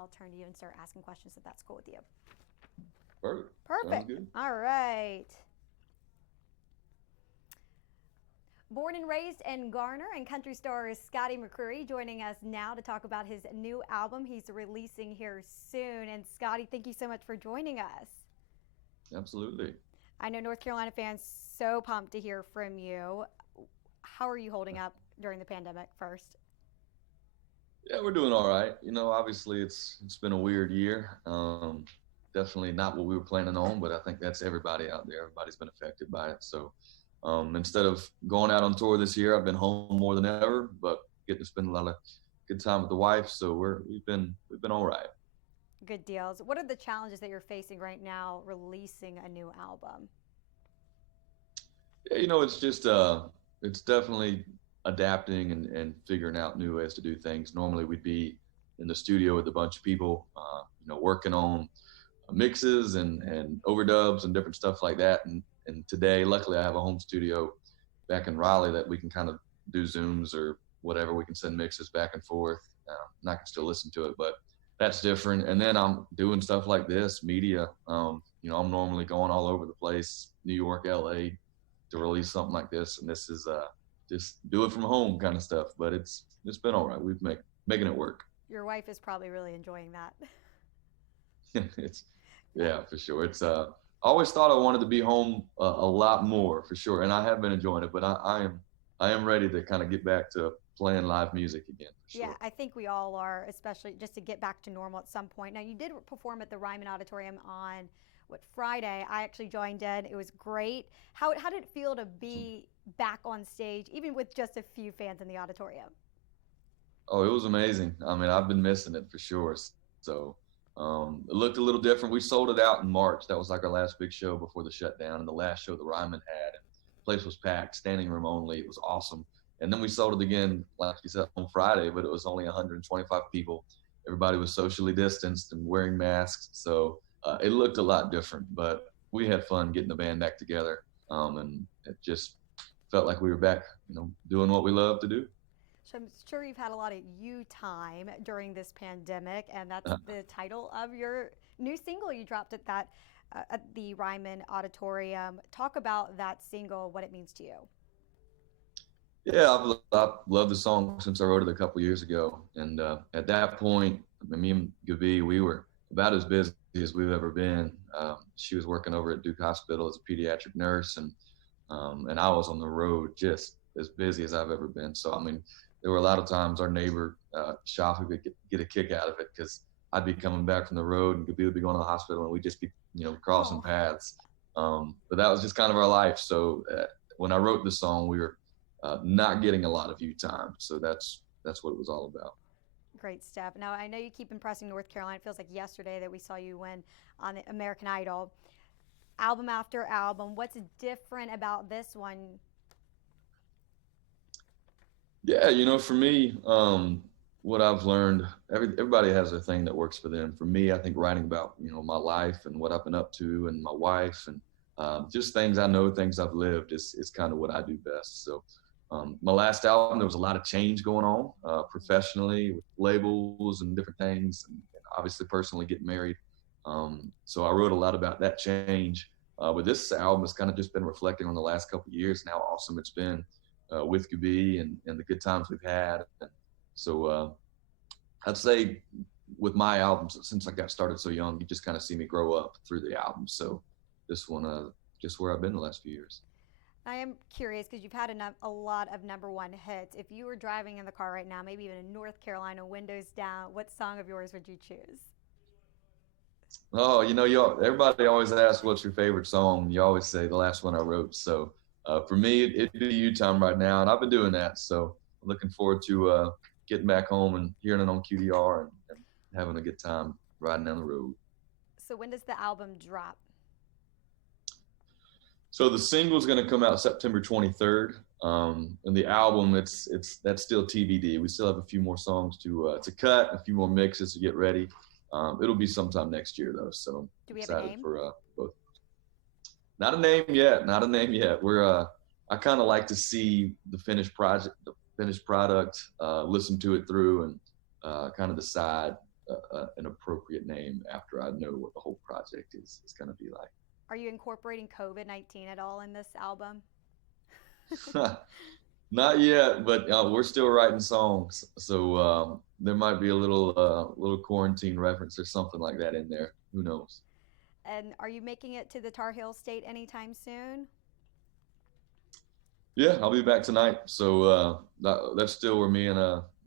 I'll turn to you and start asking questions if that's cool with you. Perfect. Sounds Perfect. good. All right. Born and raised in Garner, and country star is Scotty McCreery joining us now to talk about his new album he's releasing here soon. And Scotty, thank you so much for joining us. Absolutely. I know North Carolina fans so pumped to hear from you. How are you holding up during the pandemic first? Yeah, we're doing all right. Obviously it's been a weird year. Definitely not what we were planning on, but I think that's everybody out there. Everybody's been affected by it. So instead of going out on tour this year, I've been home more than ever, but getting to spend a lot of good time with the wife. So we've been all right. Good deals. What are the challenges that you're facing right now releasing a new album? Yeah, it's definitely adapting and figuring out new ways to do things. Normally we'd be in the studio with a bunch of people, working on mixes and overdubs and different stuff like that. And today, luckily, I have a home studio back in Raleigh that we can kind of do Zooms or whatever. We can send mixes back and forth. And I can still listen to it, but that's different. And then I'm doing stuff like this, media. I'm normally going all over the place, New York, LA, to release something like this. And this is just do it from home kind of stuff. But it's been all right. Making it work. Your wife is probably really enjoying that. It's yeah, for sure. I always thought I wanted to be home a lot more for sure, and I have been enjoying it. But I am ready to kind of get back to playing live music again for Yeah, sure. I think we all are, especially just to get back to normal at some point. Now, you did perform at the Ryman Auditorium on what Friday? I actually joined in. It was great. How did it feel to be back on stage, even with just a few fans in the auditorium? Oh, it was amazing. I mean, I've been missing it for sure. So it looked a little different. We sold it out in March. That was like our last big show before the shutdown, and the last show the Ryman had. And the place was packed, standing room only. It was awesome. And then we sold it again, like you said, on Friday, but it was only 125 people. Everybody was socially distanced and wearing masks, so it looked a lot different. But we had fun getting the band back together, and it just felt like we were back, doing what we love to do. So I'm sure you've had a lot of you time during this pandemic, and that's the title of your new single you dropped at the Ryman Auditorium. Talk about that single, what it means to you. Yeah, I've loved the song since I wrote it a couple years ago, and at that point, I mean, me and Gabi, we were about as busy as we've ever been. She was working over at Duke Hospital as a pediatric nurse, and I was on the road just as busy as I've ever been. So I mean, there were a lot of times our neighbor Shafi would get a kick out of it because I'd be coming back from the road and Gabi would be going to the hospital, and we'd just be crossing Oh, paths. But that was just kind of our life. So when I wrote the song, we were not getting a lot of view time. So that's what it was all about. great stuff. Now, I know you keep impressing North Carolina. It feels like yesterday that we saw you win on the American Idol. Album after album, what's different about this one? Yeah, for me, what I've learned, everybody has their thing that works for them. For me, I think writing about my life and what I've been up to, and my wife, and just things I know, things I've lived is kind of what I do best. So my last album, there was a lot of change going on professionally with labels and different things, and obviously personally getting married. So I wrote a lot about that change. But this album has kind of just been reflecting on the last couple of years and how awesome it's been with Gabi and the good times we've had. And so I'd say with my albums, since I got started so young, you just kind of see me grow up through the albums. So this one, just where I've been the last few years. I am curious because you've had a lot of number one hits. If you were driving in the car right now, maybe even in North Carolina, windows down, what song of yours would you choose? Oh, everybody always asks what's your favorite song. You always say the last one I wrote. So for me, it'd be "You Time" right now, and I've been doing that. So I'm looking forward to getting back home and hearing it on QDR and having a good time riding down the road. So when does the album drop? So the single's going to come out September 23rd, and the album it's that's still TBD. We still have a few more songs to cut, a few more mixes to get ready. It'll be sometime next year though, so Do we have a excited name? for both. Not a name yet. Not a name yet. I kind of like to see the finished product, listen to it through, and kind of decide an appropriate name after I know what the whole project is going to be Are you incorporating COVID-19 at all in this album? like. Not yet, but we're still writing songs, so there might be a little quarantine reference or something like that in there. Who knows? And are you making it to the Tar Heel State anytime soon? Yeah, I'll be back tonight. So that's still where me and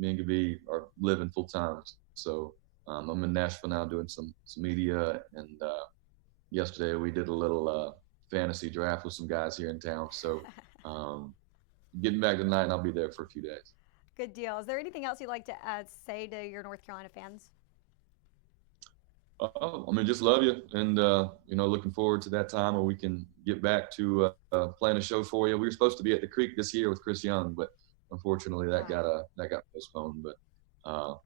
Gabi are living full time. So I'm in Nashville now doing some media, and yesterday we did a little fantasy draft with some guys here in town. So um, getting back tonight, and I'll be there for a few days. Good deal. Is there anything else you'd like to say to your North Carolina fans? Oh, I mean, just love you, and looking forward to that time where we can get back to playing a show for you. We were supposed to be at the Creek this year with Chris Young, but unfortunately that got postponed. But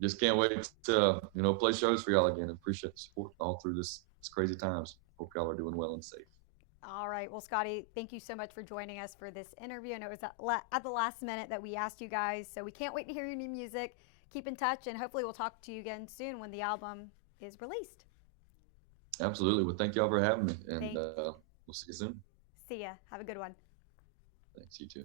just can't wait to play shows for y'all again. And appreciate the support all through this crazy times. Hope y'all are doing well and safe. All right. Well, Scotty, thank you so much for joining us for this interview. And it was at the last minute that we asked you guys. So we can't wait to hear your new music. Keep in touch, and hopefully we'll talk to you again soon when the album is released. Absolutely. Well, thank y'all for having me, and we'll see you soon. See ya. Have a good one. Thanks. You too.